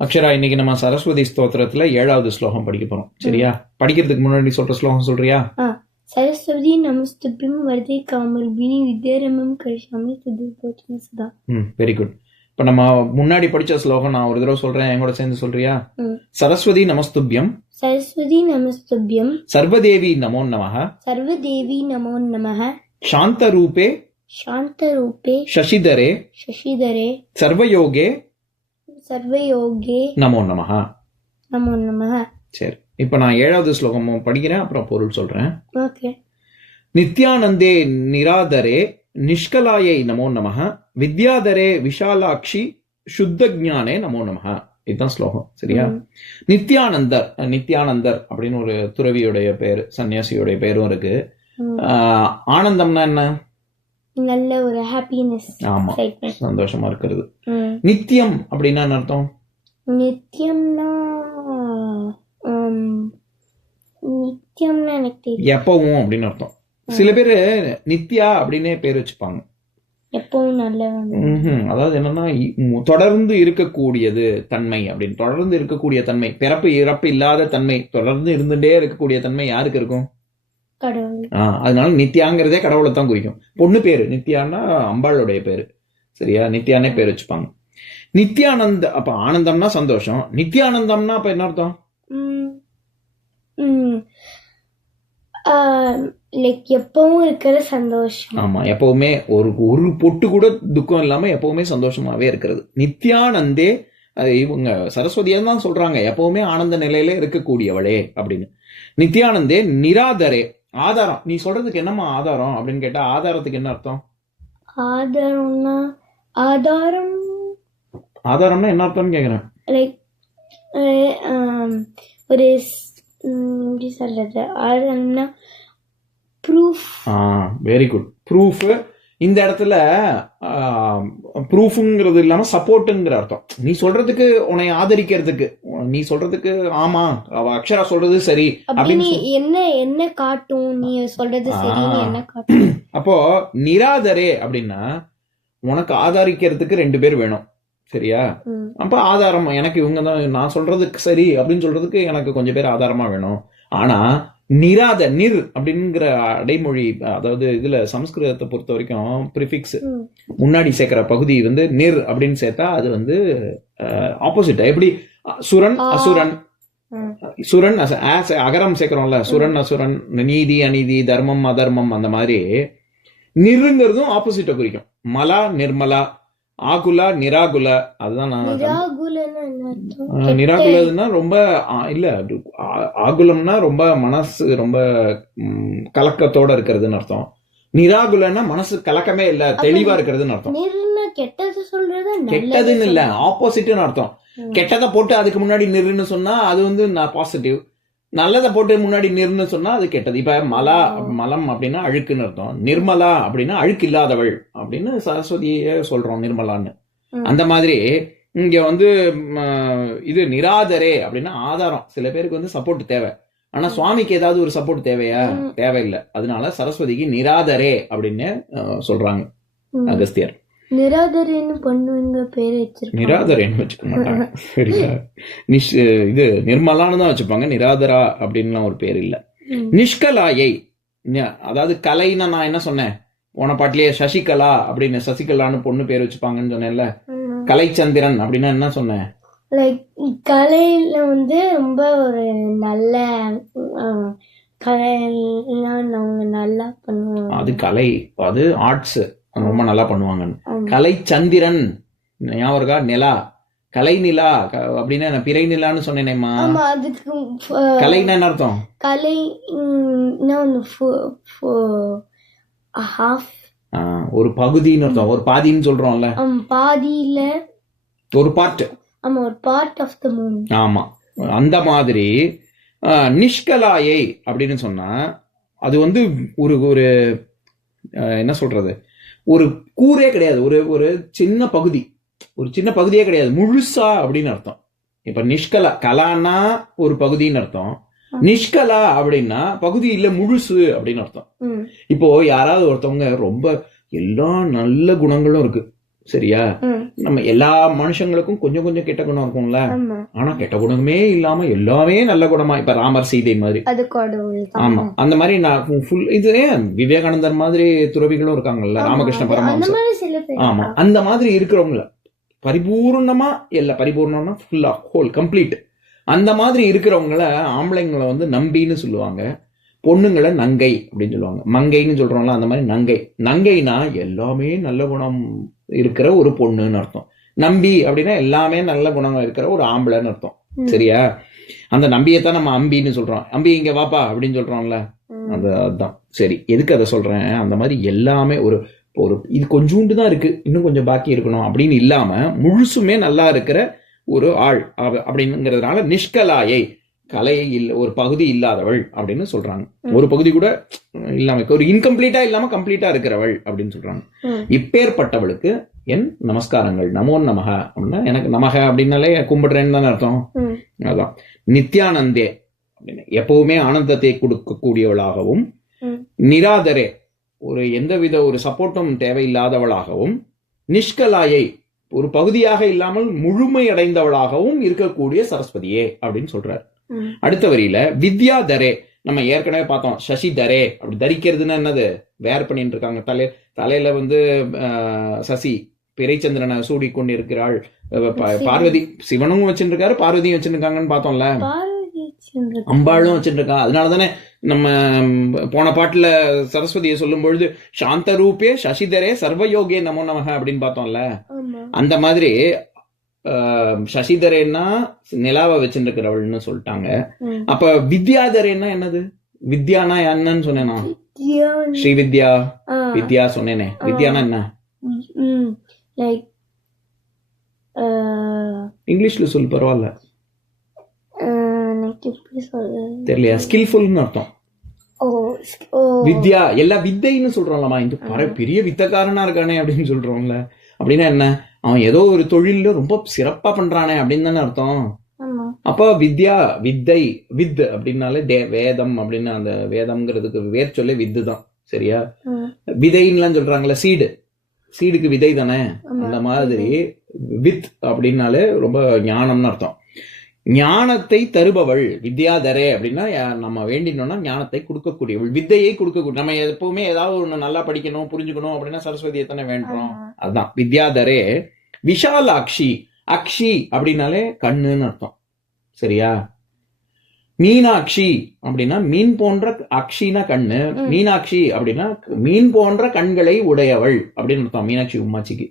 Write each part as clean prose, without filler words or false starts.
அக்ஷரா, இன்னைக்கு நம்ம சரஸ்வதி ஸ்தோத்திரத்துல 7வது ஸ்லோகம் படிக்க போறோம். சரியா? படிக்கிறதுக்கு முன்னாடி சொல்ற ஸ்லோகம் சொல்றியா? சரஸ்வதி நமஸ்துபியம் வரதே காமரூபிணி வித்யாரம்பம் கரிஷ்யாமி ததுபோத்மி சதா. Very good. இப்ப நம்ம முன்னாடி படிச்ச ஸ்லோகம் நான் ஒரு தடவை சொல்றேன், என் கூட சேர்ந்து சொல்றியா? சரஸ்வதி நமஸ்துபியம். சரஸ்வதி நமஸ்துபியம். சர்வதேவி நமோ நமஹ. சர்வதேவி நமோ நமஹ. சாந்த ரூபே. சாந்த ரூபே. சசிதரே. சசிதரே. சர்வயோகே. சர்வயோகே நமோ நமஹ. நமோ நமஹ. சரி, இப்ப நான் 7வது ஸ்லோகமும் படிக்கிறேன், அப்புறம் பொருள் சொல்றேன். ஓகே. நித்யானந்தே நிராதரே நிஷ்கலாயை நமோ நமஹ. வித்யாதரே விஷாலாட்சி சுத்த ஜானே நமோ நமஹ. இதுதான் ஸ்லோகம். சரியா? நித்யானந்தர், நித்யானந்தர் அப்படின்னு ஒரு துறவியுடைய பேரு, சன்னியாசியுடைய பேரும் இருக்கு. ஆனந்தம்னா என்ன? நல்ல ஒரு ஹாப்பினஸ். ஆமா, சந்தோஷமா இருக்கிறது. நித்தியம் அப்படின்னா என்ன அர்த்தம்? நித்தியம்னா நித்தியம்னா எனக்கு தெரியும், எப்பவும் அப்படின்னு அர்த்தம். சில பேரு நித்யா அப்படின்னே பேர் வச்சுப்பாங்க. எப்பவும் நல்ல, அதாவது என்னன்னா தொடர்ந்து இருக்கக்கூடியது தன்மை அப்படின்னு. தொடர்ந்து இருக்கக்கூடிய தன்மை, பிறப்பு இறப்பு இல்லாத தன்மை, தொடர்ந்து இருந்துட்டே இருக்கக்கூடிய தன்மை யாருக்கு இருக்கும்? கடவுள். அதனால நித்யாங்கிறதே கடவுளை தான் குறிக்கும். பொண்ணு பேரு நித்யான்னா அம்பாளுடைய பேரு. சரியா? நித்யானே பேர் வச்சுப்பாங்க. நித்யானந்த, அப்ப ஆனந்தம்னா சந்தோஷம். நித்யானந்தம்னா அப்ப என்ன அர்த்தம்? லைக் எப்பவும் இருக்கிற சந்தோஷம். ஆமா, எப்பவுமே ஒரு ஒரு பொட்டு கூட துக்கம் இல்லாம எப்பவுமே சந்தோஷமாவே இருக்கிறது. நித்யானந்தே, அது இவங்க சரஸ்வதியா தான் சொல்றாங்க, எப்பவுமே ஆனந்த நிலையில இருக்கக்கூடியவளே அப்படின்னு. நித்யானந்தே நிராதரே. ஆதாரம், நீ சொல்றதுக்கு என்னம்மா ஆதாரம் அப்படின்னு கேட்டா, ஆதாரத்துக்கு என்ன அர்த்தம்? ஆதாரம்னா ஆதாரம்னா என்ன அர்த்தம்னு கேக்குறேன். லைக் ஒரு எப்படி சொல்றது, ஆதாரம்னா ப்ரூஃப். Very good. ப்ரூஃப். இந்த இடத்துல ப்ரூஃப்ங்கிறது இல்லாம சப்போர்ட்டுங்கிற அர்த்தம். நீ சொல்றதுக்கு, உன்னை ஆதரிக்கிறதுக்கு, நீ சொல்றதுக்கு ஆமா அவ அக்ஷரா சொல்றது சரி அப்படின்னு என்ன காட்டும், நீ சொல்றது சரி என்ன காட்டும். அப்போ நிராதரே அப்படின்னா உனக்கு ஆதரிக்கிறதுக்கு 2 பேர் வேணும். சரியா? அப்ப ஆதாரம், எனக்கு இவங்க தான், நான் சொல்றதுக்கு சரி அப்படின்னு சொல்றதுக்கு எனக்கு கொஞ்சம் பேர் ஆதாரமா வேணும். ஆனா நிராத, நிர் அப்படிங்கிற அடைமொழி, அதாவது இதுல சமஸ்கிருதத்தை பொறுத்த வரைக்கும் ப்ரிஃபிக்ஸ் முன்னாடி சேர்க்கிற பகுதி வந்து நிர் அப்படின்னு சேர்த்தா அது வந்து ஆப்போசிட். எப்படி சுரன் அசுரன், சுரன் அகரம் சேர்க்கிறோம்ல, சுரன் அசுரன், நீதி அநீதி, தர்மம் அதர்மம், அந்த மாதிரி நிருங்கிறதும் ஆப்போசிட்டை குறிக்கும். மலா நிர்மலா, ஆகுலா நிராகுலா. அதுதான் நான் நிராகுலன்னா ரொம்ப இல்ல, ஆகுலம்னா ரொம்ப மனசு ரொம்ப கலக்கத்தோட இருக்கிறதுன்னு அர்த்தம். நிராகுலன்னா மனசு கலக்கமே இல்ல, தெளிவா இருக்கிறதுன்னு அர்த்தம். கெட்டதுன்னு இல்ல, ஆப்போசிட்னு அர்த்தம். கெட்டதை போட்டு அதுக்கு முன்னாடி நிறுன்னு சொன்னா அது வந்து பாசிட்டிவ். நல்லதை போட்டு முன்னாடி நிறுன்னு சொன்னா அது கெட்டது. இப்ப மலா, மலம் அப்படின்னா அழுக்குன்னு அர்த்தம். நிர்மலா அப்படின்னா அழுக்கு இல்லாதவள் அப்படின்னு சரஸ்வதியே சொல்றோம், நிர்மலான்னு. அந்த மாதிரி இங்க வந்து இது நிராதரே அப்படின்னா ஆதாரம். சில பேருக்கு வந்து சப்போர்ட் தேவை, ஆனா சுவாமிக்கு ஏதாவது ஒரு சப்போர்ட் தேவையா? தேவையில்லை. அதனால சரஸ்வதிக்கு நிராதரே அப்படின்னு சொல்றாங்க அகஸ்தியர். நிராதரேன்னு பண்ணுவீங்க பேர் வச்சிருக்காங்க. நிராதரேன்னு வச்சுக்க மாட்டாங்க. சரியா? இது நிர்மலான்னு தான் வச்சுப்பாங்க, நிராதரா அப்படின்லாம் ஒரு பேர் இல்ல. நிஷ்கலாயை, அதாவது கலைன்னா நான் என்ன சொன்னேன் போன பாட்டிலேயே, சசிகலா அப்படின்னு, சசிகலான்னு பொண்ணு பேர் வச்சுப்பாங்கன்னு சொன்னேன்ல. கலைச்சந்திரன் அப்படின்னா என்ன சொன்னேன்? லைக் கலையில வந்து ரொம்ப ஒரு நல்ல கலையெல்லாம் அவங்க நல்லா பண்ணுவாங்க. அது கலை, அது ஆர்ட்ஸ் ரொம்ப நல்லா பண்ணுவாங்கன்னு. கலைச்சந்திரன் ஞாபகம் இருக்கா? நிலா, கலை நிலா அப்படின்னா என்ன, பிறை நிலான்னு சொன்னேனேம்மா. கலைன்னா என்ன அர்த்தம்? கலை ஒரு பகுதின்னு அர்த்தம். ஒரு பாதின்னு சொல்றோம்ல, பாதியில ஒரு பார்ட். ஆமா, ஒரு பார்ட் ஆஃப் தி மூன். ஆமா, அந்த மாதிரி நிஷ்கலாயை அப்படின்னு சொன்னா அது வந்து ஒரு ஒரு என்ன சொல்றது, ஒரு கூரே கிடையாது, ஒரு ஒரு சின்ன பகுதி, ஒரு சின்ன பகுதியே கிடையாது, முழுசா அப்படின்னு அர்த்தம். இப்ப நிஷ்கலா, கலான்னா ஒரு பகுதின்னு அர்த்தம். நிஷ்கலா அப்படின்னா பகுதி இல்ல, முழுசு அப்படின்னு அர்த்தம். இப்போ யாராவது ஒருத்தவங்க ரொம்ப எல்லா நல்ல குணங்களும் இருக்கு, சரியா? நம்ம எல்லா மனுஷங்களுக்கும் கொஞ்சம் கொஞ்சம் கெட்ட குணம் இருக்கும்ல, ஆனா கெட்ட குணமே இல்லாம எல்லாமே நல்ல குணமா, இப்ப ராமர் சீதை மாதிரி. ஆமா, அந்த மாதிரி நான் ஃபுல் இது விவேகானந்தர் மாதிரி துறவிகளும் இருக்காங்கல்ல, ராமகிருஷ்ண பரமஹம்சர். ஆமா, அந்த மாதிரி இருக்கிறவங்கள பரிபூர்ணமா எல்லா பரிபூர்ணம்னா ஃபுல்லா ஹோல் கம்ப்ளீட் அந்த மாதிரி இருக்கிறவங்கள ஆம்பளைங்களை வந்து நம்பின்னு சொல்லுவாங்க, பொண்ணுங்களை நங்கை அப்படின்னு சொல்லுவாங்க. மங்கைன்னு சொல்றோம்ல, அந்த மாதிரி நங்கை. நங்கைனா எல்லாமே நல்ல குணம் இருக்கிற ஒரு பொண்ணுன்னு அர்த்தம். நம்பி அப்படின்னா எல்லாமே நல்ல குணம் இருக்கிற ஒரு ஆம்பளைன்னு அர்த்தம். சரியா? அந்த நம்பியைத்தான் நம்ம அம்பின்னு சொல்றோம். அம்பி இங்க வாப்பா அப்படின்னு சொல்றோம்ல, அதுதான். சரி, எதுக்கு அதை சொல்றேன்? அந்த மாதிரி எல்லாமே ஒரு ஒரு இது கொஞ்சோண்டு தான் இருக்கு, இன்னும் கொஞ்சம் பாக்கி இருக்கணும் அப்படின்னு இல்லாம முழுசுமே நல்லா இருக்கிற ஒரு ஆள் அப்படிங்கிறதுனால நிஷ்கலாயை, கலையை ஒரு பகுதி இல்லாதவள் அப்படின்னு சொல்றாங்க. ஒரு பகுதி கூட இல்லாம, ஒரு இன்கம்ப்ளீட்டா இல்லாம கம்ப்ளீட்டா இருக்கிறவள் அப்படின்னு சொல்றாங்க. இப்பேற்பட்டவளுக்கு என் நமஸ்காரங்கள், நமோ நமக அப்படின்னா, எனக்கு நமக அப்படின்னாலே கும்பிடுறேன்னு தானே அர்த்தம். அதான் நித்யானந்தே அப்படின்னு, எப்பவுமே ஆனந்தத்தை கொடுக்கக்கூடியவளாகவும், நிராதரே ஒரு எந்தவித ஒரு சப்போர்ட்டும் தேவையில்லாதவளாகவும், நிஷ்கலாயை ஒரு பகுதியாக இல்லாமல் முழுமையடைந்தவளாகவும் இருக்கக்கூடிய சரஸ்வதியே அப்படின்னு சொல்றாரு. அடுத்த வரியில வித்யாதரே, நம்ம ஏற்கனவே பார்த்தோம். சசி தரே, அப்படி தரிக்கிறதுன்னு என்னது? வேர் பண்ணிட்டு இருக்காங்க தலையில வந்து சசி பிறைச்சந்திரனை சூடி கொண்டு இருக்கிறாள். பார்வதி, சிவனும் வச்சுருக்காரு, பார்வதியும் வச்சுருக்காங்கன்னு பார்த்தோம்ல, அம்பாளும் வச்சுருக்கா. அதனாலதானே நம்ம போன பாட்டுல சரஸ்வதியை சொல்லும் பொழுது சாந்த ரூபே சசிதரே சர்வயோகே நமோ நமக அப்படின்னு பார்த்தோம்ல. அந்த மாதிரி சசிதரேன்னா நிலாவை வச்சுருக்கிறவள்னு சொல்லிட்டாங்க. அப்ப வித்யாதரேன்னா என்னது? வித்யானா என்னன்னு சொன்னேனா? ஸ்ரீ வித்யா, வித்யா சொன்னேனே. வித்யானா என்ன? இங்கிலீஷ்ல சொல்லு, பரவாயில்ல. தெரியலையா? ஸ்கில்ஃபுல்னு அர்த்தம். வித்யா எல்லா வித்தைன்னு சொல்றோம்லமா, இந்த பெரிய வித்தக்காரனா இருக்கானே அப்படின்னு சொல்றோம்ல. அப்படின்னா என்ன? அவன் ஏதோ ஒரு தொழில ரொம்ப சிறப்பா பண்றானே அப்படின்னு தானே அர்த்தம். அப்ப வித்யா, வித்தை, வித் அப்படின்னாலே வேதம் அப்படின்னு, அந்த வேதம்ங்கிறதுக்கு வேர் சொல்ல வித்து தான். சரியா? விதைன்னுலாம் சொல்றாங்கல்ல, சீடுக்கு விதை தானே. அந்த மாதிரி வித் அப்படின்னாலே ரொம்ப ஞானம்னு அர்த்தம். ஞானத்தை தருபவள் வித்யாதரே அப்படின்னா, நம்ம வேண்டினோம்னா ஞானத்தை கொடுக்கக்கூடியவள், வித்தையை கொடுக்கக்கூடிய. நம்ம எப்பவுமே ஏதாவது ஒண்ணு நல்லா படிக்கணும், புரிஞ்சுக்கணும் அப்படின்னா சரஸ்வதியை தானே வேண்டுறோம். அதுதான் வித்யாதரே. விஷாலாட்சி, அக்ஷி அப்படின்னாலே கண்ணுன்னு அர்த்தம். சரியா? மீனாட்சி அப்படின்னா மீன் போன்ற, அக்ஷினா கண்ணு, மீனாட்சி அப்படின்னா மீன் போன்ற கண்களை உடையவள் அப்படின்னு அர்த்தம் மீனாட்சி உமாட்சிக்கு.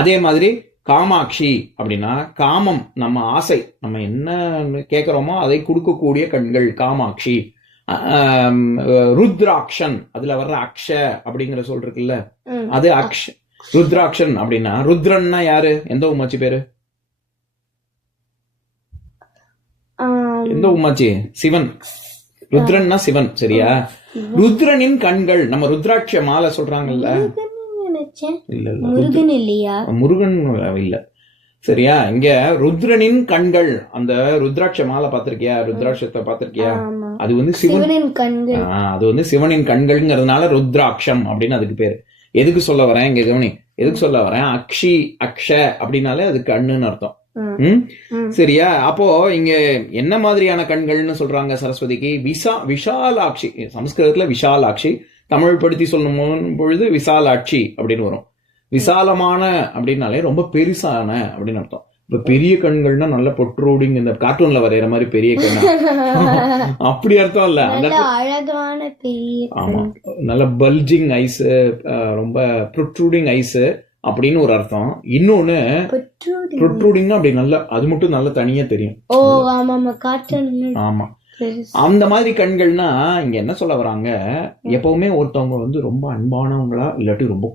அதே மாதிரி காமாட்சி அப்படின்னா காமம், நம்ம ஆசை, நம்ம என்ன கேட்கிறோமோ அதை கொடுக்கக்கூடிய கண்கள் காமாட்சி. ருத்ராக்ஷன், அதுல வர்ற அக்ஷ அப்படிங்கிற சொல் இருக்குல்ல, அது அக்ஷ. ருத்ராக்ஷன் அப்படின்னா, ருத்ரன்னா யாரு? எந்த உமாச்சி பேரு? எந்த உமாச்சி? சிவன். ருத்ரன்னா சிவன். சரியா? ருத்ரனின் கண்கள், நம்ம ருத்ராட்ச மாலை சொல்றாங்கல்ல, முருகன் இல்லையா? முருகன் இல்ல. சரியா? இங்க ருத்ரனின் கண்கள், அந்த ருத்ராட்ச மாலை பாத்திருக்கியா? ருத்ராட்சத்தை பாத்திருக்கியா? அது வந்து சிவனின் கண்கள். அது வந்து சிவனின் கண்கள்ங்கிறதுனால ருத்ராட்சம் அப்படின்னு அதுக்கு பேரு. எதுக்கு சொல்ல வரேன் இங்க கவனி, எதுக்கு சொல்ல வரேன்? அக்ஷி, அக்ஷ அப்படின்னாலே அது கண்ணுன்னு அர்த்தம். சரியா? அப்போ இங்க என்ன மாதிரியான கண்கள்னு சொல்றாங்க சரஸ்வதிக்கு? விஷாலாட்சி. சமஸ்கிருதத்துல விஷாலாட்சி, தமிழ் படுத்தி சொல்லும் பொழுது விசாலாட்சி அப்படின்னு வரும். விசாலமான அப்படின்னாலே ரொம்ப பெருசான அப்படின்னு அர்த்தம். இப்ப பெரிய கண்கள்னா நல்ல பொட்ரோடிங், இந்த கார்ட்டூன்ல வரைகிற மாதிரி பெரிய கண் அப்படி அர்த்தம் இல்ல. அழகான பெரிய, ஆமா, நல்ல பல்ஜிங் ஐஸ், ரொம்ப ப்ரொட்ரூடிங் ஐஸ் அப்படின்னு ஒரு அர்த்தம். இன்னொன்னு ப்ரொட்ரூடிங்னா அப்படி நல்ல, அது மட்டும் நல்ல தனியா தெரியும். ஆமா, அந்த மாதிரி கண்கள்னா இங்க என்ன சொல்ல வராங்க? எப்பவுமே ஒருத்தவங்க வந்து ரொம்ப அன்பானவங்களா இல்லாட்டி ரொம்ப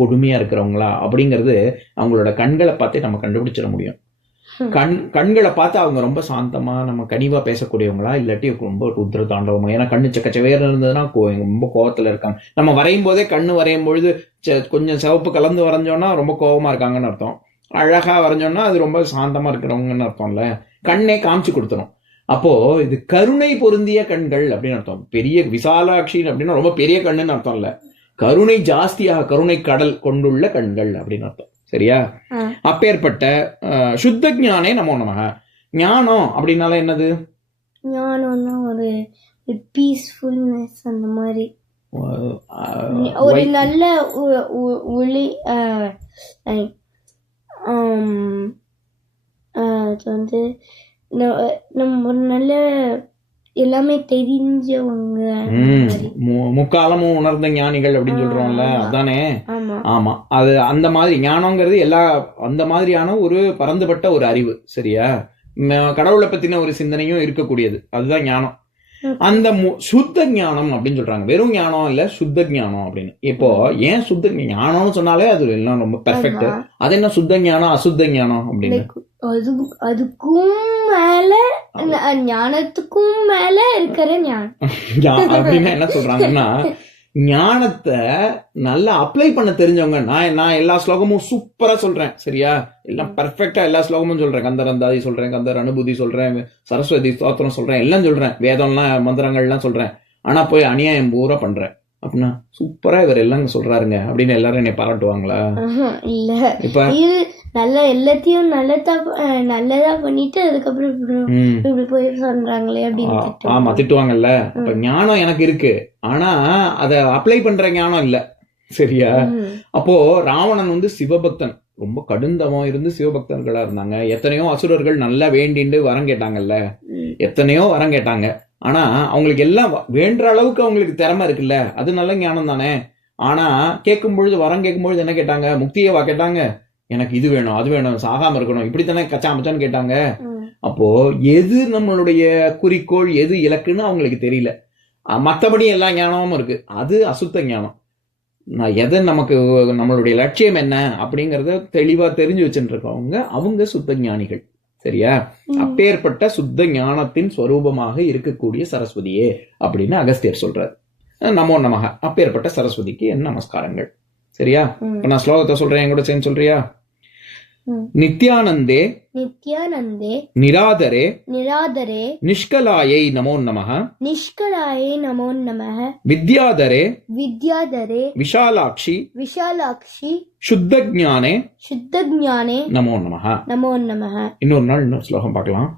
கொடுமையா இருக்கிறவங்களா அப்படிங்கறது அவங்களோட கண்களை பார்த்தே நம்ம கண்டுபிடிச்சிட முடியும். கண்களை பார்த்து அவங்க ரொம்ப சாந்தமா, நம்ம கனிவா பேசக்கூடியவங்களா இல்லாட்டி ரொம்ப ருத்ர தாண்டவமா. ஏன்னா கண்ணு சக்கச்சவேர் இருந்ததுன்னா ரொம்ப கோவத்துல இருக்காங்க. நம்ம வரையும் போதே கண்ணு வரையும் பொழுது கொஞ்சம் சிவப்பு கலந்து வரைஞ்சோம்னா ரொம்ப கோவமா இருக்காங்கன்னு அர்த்தம். அழகா வரைஞ்சோம்னா அது ரொம்ப சாந்தமா இருக்கிறவங்கன்னு அர்த்தம்ல. கண்ணே காமிச்சு கொடுத்துரும். அப்போ இது கருணை பொருந்திய கண்கள் அப்படின்னு அர்த்தம். பெரிய விசாலாட்சி அப்படின்னா ரொம்ப பெரிய கண்ணுன்னு அர்த்தம் இல்ல, கருணை ஜாஸ்தியாக கருணை கடல் கொண்டுள்ள கண்கள் அப்படின்னு அர்த்தம். சரியா? அப்பேற்பட்ட சுத்த ஞானே நமோ நமக. ஞானம் அப்படின்னால என்னது? ஞானம்னா ஒரு பீஸ்ஃபுல்னஸ், அந்த மாதிரி ஒரு நல்ல ஒளி. அது வந்து நம்ம ஒரு நல்ல எல்லாமே தெரிஞ்சவங்க, முக்காலமும் உணர்ந்த ஞானிகள் அப்படின்னு சொல்றோம்ல, அதானே? ஆமா, அது அந்த மாதிரி ஞானம்ங்கிறது எல்லா அந்த மாதிரியான ஒரு பரந்துபட்ட ஒரு அறிவு. சரியா? கடவுளை பத்தின ஒரு சிந்தனையும் இருக்கக்கூடியது, அதுதான் ஞானம். அந்த சுத்த ஞானம் அப்படின்னு சொல்றாங்க. வெறும் ஞானம் இல்ல, சுத்த ஞானம் அப்படின்னு. இப்போ ஏன் சுத்த ஞானம்னு சொன்னாலே அது எல்லாம் ரொம்ப பெர்ஃபெக்ட். அது என்ன சுத்த ஞானம் அசுத்த ஞானம் அப்படின்னு? அதுக்கும் மேல, ஞானத்துக்கும் மேல இருக்கிற ஞானம் அப்படின்னு என்ன சொல்றாங்கன்னா, ஞானத்தை நல்லா அப்ளை பண்ண தெரிஞ்சவங்க. நான் எல்லா ஸ்லோகமும் சூப்பரா சொல்றேன். சரியா? எல்லாம் பெர்ஃபெக்டா எல்லா ஸ்லோகமும் சொல்றேன். கந்தர் அந்தாதி சொல்றேன், கந்தர் அனுபூதி சொல்றேன், சரஸ்வதி ஸ்தோத்திரம் சொல்றேன், எல்லாம் சொல்றேன், வேதம்லாம் மந்திரங்கள்லாம் சொல்றேன். ஆனா போய் அநியாயம் பூரா பண்றேன் அப்படின்னா, சூப்பரா இவர் எல்லாம் சொல்றாருங்க அப்படின்னு எல்லாரும் என்னை பாராட்டுவாங்களா? இல்ல. இப்ப நல்ல எல்லாத்தையும் நல்லதா பண்ணிட்டு அதுக்கப்புறம் இப்படி போய் சொல்றாங்களே அப்படின்னு. ஆமா, திட்டுவாங்கல்ல. அப்ப ஞானம் எனக்கு இருக்கு, ஆனா அத அப்ளை பண்ற ஞானம் இல்ல. சரியா? அப்போ ராவணன் வந்து சிவபக்தன், ரொம்ப கடுந்தவம் இருந்து சிவபக்தர்களா இருந்தாங்க. எத்தனையோ அசுரர்கள் நல்லா வேண்டிண்டு வரம் கேட்டாங்கல்ல, எத்தனையோ வரம் கேட்டாங்க. ஆனா அவங்களுக்கு எல்லாம் வேண்ட அளவுக்கு அவங்களுக்கு திறமை இருக்குல்ல, அது நல்ல ஞானம் தானே. ஆனா கேட்கும் பொழுது, வரம் கேட்கும் பொழுது என்ன கேட்டாங்க? முக்தியவா கேட்டாங்க? எனக்கு இது வேணும், அது வேணும், சாகாம இருக்கணும், இப்படித்தானே கச்சாமச்சான்னு கேட்டாங்க. அப்போ எது நம்மளுடைய குறிக்கோள், எது இலக்குன்னு அவங்களுக்கு தெரியல. மற்றபடி எல்லா ஞானமும் இருக்கு, அது அசுத்த ஞானம். எது நமக்கு நம்மளுடைய லட்சியம் என்ன அப்படிங்கறத தெளிவா தெரிஞ்சு வச்சுட்டு இருக்கவங்க அவங்க சுத்த ஞானிகள். சரியா? அப்பேற்பட்ட சுத்த ஞானத்தின் ஸ்வரூபமாக இருக்கக்கூடிய சரஸ்வதியே அப்படின்னு அகஸ்தியர் சொல்றாரு. நமோ நமக. அப்பேற்பட்ட சரஸ்வதிக்கு என் நமஸ்காரங்கள். சரியா? இப்ப நான் ஸ்லோகத்தை சொல்றேன், என் கூட சேர்ந்து சொல்றியா? நித்யானந்தே நித்யானந்தே நிராதரே நிராதரே நிஷ்கலாயை நமோ நமஹ நிஷ்கலாயை நமோ நமஹ வித்யாதரே வித்யாதரே விஷாலாட்சி விஷாலாட்சி சுத்த ஞானே சுத்த ஞானே நமோ நமஹ நமோ நமஹ. இன்னொரு நாள் இன்னொரு ஸ்லோகம் பார்க்கலாம்.